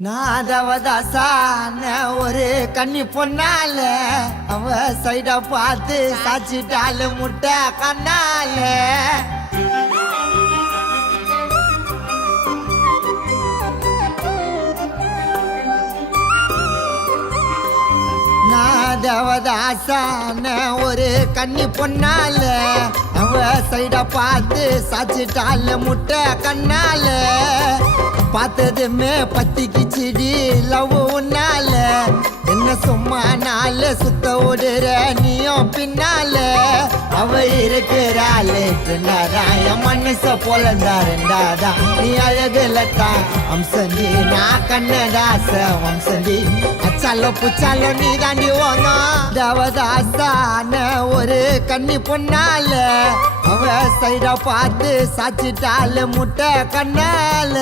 நாதவதாசான ஒரு கன்னி பொண்ணால அவ சைட பார்த்து சாச்சிட்டால முட்டை கண்ணால நாதவதாசான ஒரு கன்னி பொண்ணால அவ சைட பார்த்து சாச்சிட்டால முட்டை கண்ணால பார்த்ததுமே பத்திக்கு செடி லவ் உன்னால என்ன சும்மா நாள சுத்த ஓடுற நீயும் பின்னால அவ இருக்கிறாளே என் மனச போலந்தாருண்டாதா நீ அழகுலத்தான் அம்சந்தி நான் கண்ணதாச வம்சந்தி அச்சாலோ புச்சாலோ நீ தாண்டி ஓங்க தவதாசான ஒரு கன்னி பொண்ணால அவ சைட பார்த்து சாச்சிட்டால முட்டை கண்ணால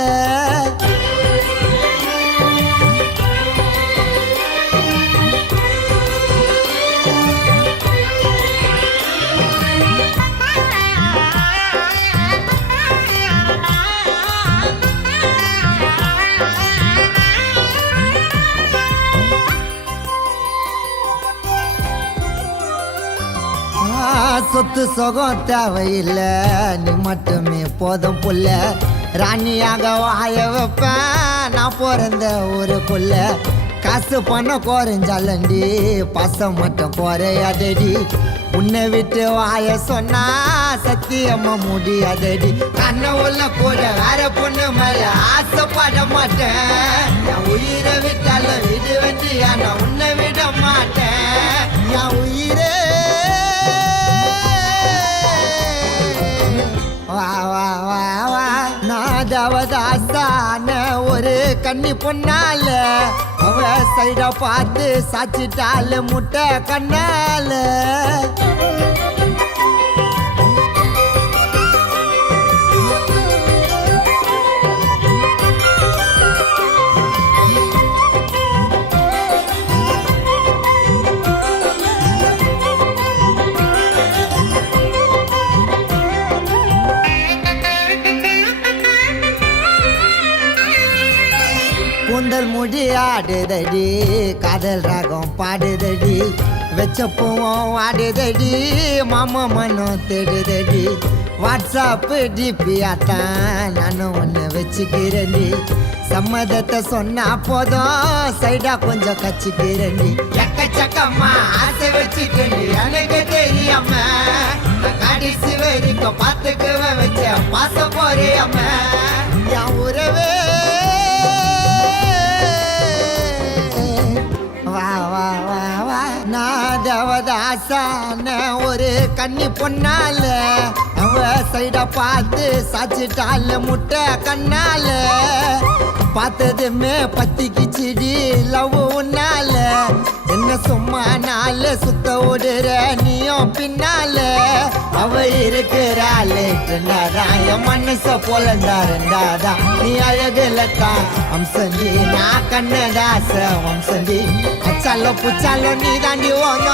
சொத்து சுகம் தேவையில்லை நீ மட்டுமே போதும் புள்ள ராணியாக வாய வைப்பேன் நான் பிறந்த ஊருக்குள்ள காசு பணம் குறைஞ்சாலண்டி பாசம் மட்டும் குறையாதடி உன்னை விட்டு வாய சொன்னா சத்தியமா முடியாதடி கண்ண உள்ள கூட வேற பொண்ணு மேல ஆசைப்பட மாட்டேன் என் உயிரை விட்டாலும் விடு வேண்டியா நான் உன்னை விட மாட்டேன் என் உயிரே நாதவதாசான ஒரு கன்னி பொண்ணால அவ சைட பார்த்து சாச்சிட்டால முட்டை கண்ணால கூந்தல் முடி ஆடுதடி காதல் ராகம் பாடுதடி வெச்ச பூவும் ஆடுதடி மாமா மனம் தேடுதடி வாட்ஸ்அப்பு டிபியாத்தான் நானும் ஒன்று வச்சுக்கிறேன்டி சம்மதத்தை சொன்னா போதும் சைடா கொஞ்சம் கச்சிக்கிறேன்டி எக்கச்சக்கம்மா ஆசை வச்சுக்கிறேன்டி எனக்கு தெரியாம கடைசி வரைக்கும் பார்த்துக்குவேன் வச்ச பாச போறியாம என் உறவே நாதவதாசான ஒரு கன்னி பொண்ணால அவ சைட பார்த்து சாச்சிட்டால முட்டை கண்ணால பார்த்ததுமே பத்திக்கு செடி லவ் உன்னால என்ன சும்மா நாள சுத்த ஓடுற நீயும் பின்னால அவ இருக்கிறாளே என் மனச போலந்தாருண்டாதா நீ அழகுலத்தான் அம்சந்தி நான் கண்ணதாச வம்சந்தி அச்சாலோ புச்சாலோ நீ தாண்டி ஓங்க